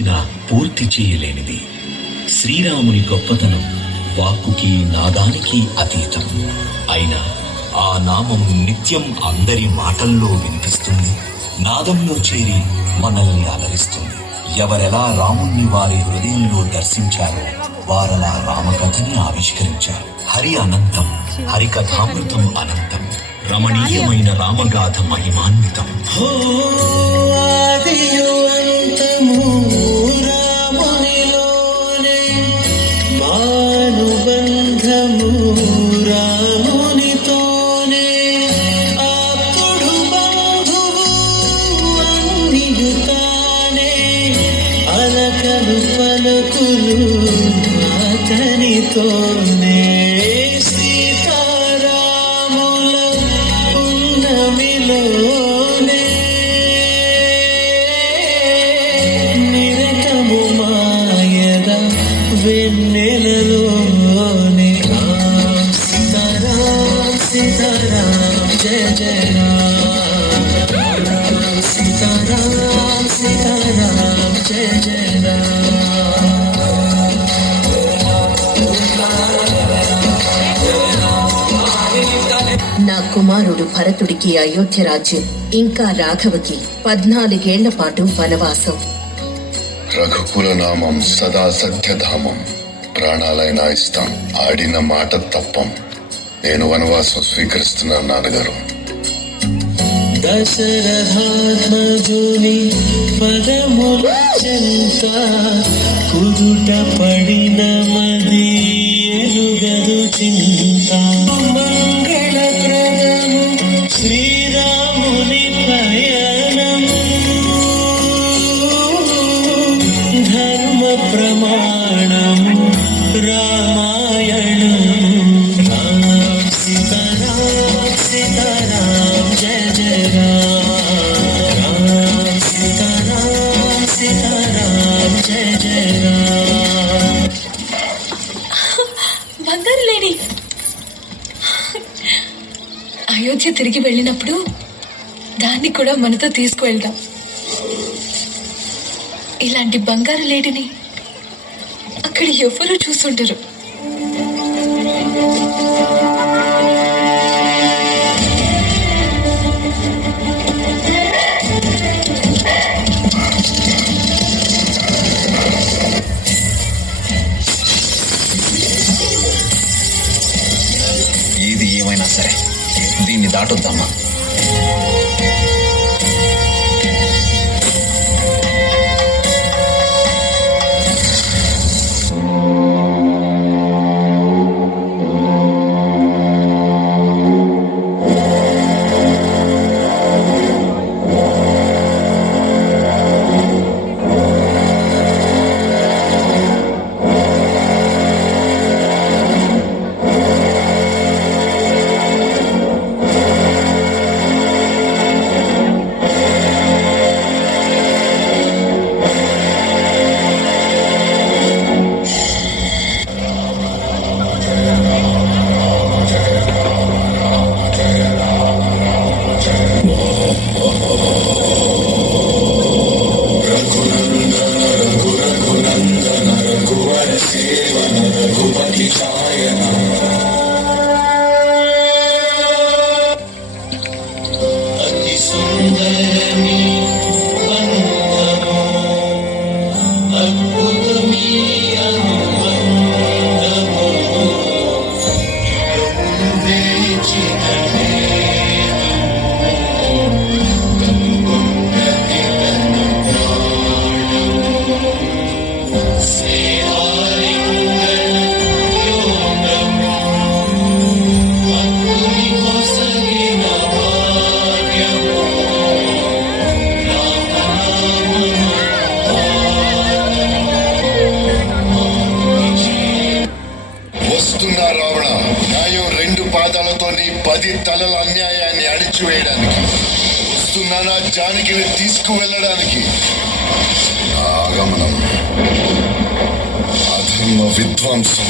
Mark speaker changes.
Speaker 1: ఇచ్చినా పూర్తి చేయలేనిది. శ్రీరాముని గొప్పతనం వాక్కుకి నాదానికి అతీతం. అయినా ఆ నామం నిత్యం అందరి మాటల్లో వినిపిస్తుంది. నాదంలో చేరి మనల్ని అలరిస్తుంది. ఎవరెలా రాముణ్ణి వారి హృదయంలో దర్శించారో వారలా రామకథని ఆవిష్కరించారు. హరి అనంతం హరికథామృతం అనంతం. రమణీయమైన రామగాథ మహిమాన్వితం.
Speaker 2: అలకలు పలుకులు అతనితోనే సీతారాముల పున్నమిలోనే నిరతము మాయద వెన్నెలలోనే. సీతారాం సీతారాం జయ జయ.
Speaker 3: కుమారుడు భరతుడికి అయోధ్య రాజ్యం ఇంకా రాఘవకి పద్నాలుగేళ్ళ పాటు వనవాసం.
Speaker 4: రఘుకుల నామం సదా సత్యధామం. ప్రాణాలైనా ఇస్తాం ఆడిన మాట తప్పం. నేను వనవాసం స్వీకరిస్తున్నాను నాన్నగారు.
Speaker 2: దశరథాత్మజుని పదముల చెంత కుదుట పడిన జయ జయ రామ జయ జయ రామ
Speaker 5: బంగారు లేడీ. అయోధ్య తిరిగి వెళ్ళినప్పుడు దాన్ని కూడా మనతో తీసుకువెళ్దాం. ఇలాంటి బంగారు లేడిని అక్కడ ఎవరు చూసుండరు.
Speaker 6: సరే. దీన్ని దాటొద్దమ్మా.
Speaker 4: రెండు నీ పది తలల అన్యాయాన్ని అణిచివేయడానికి వస్తున్నానా జానకిని తీసుకువెళ్ళడానికి ఆగమనం అధర్మ విధ్వంసం.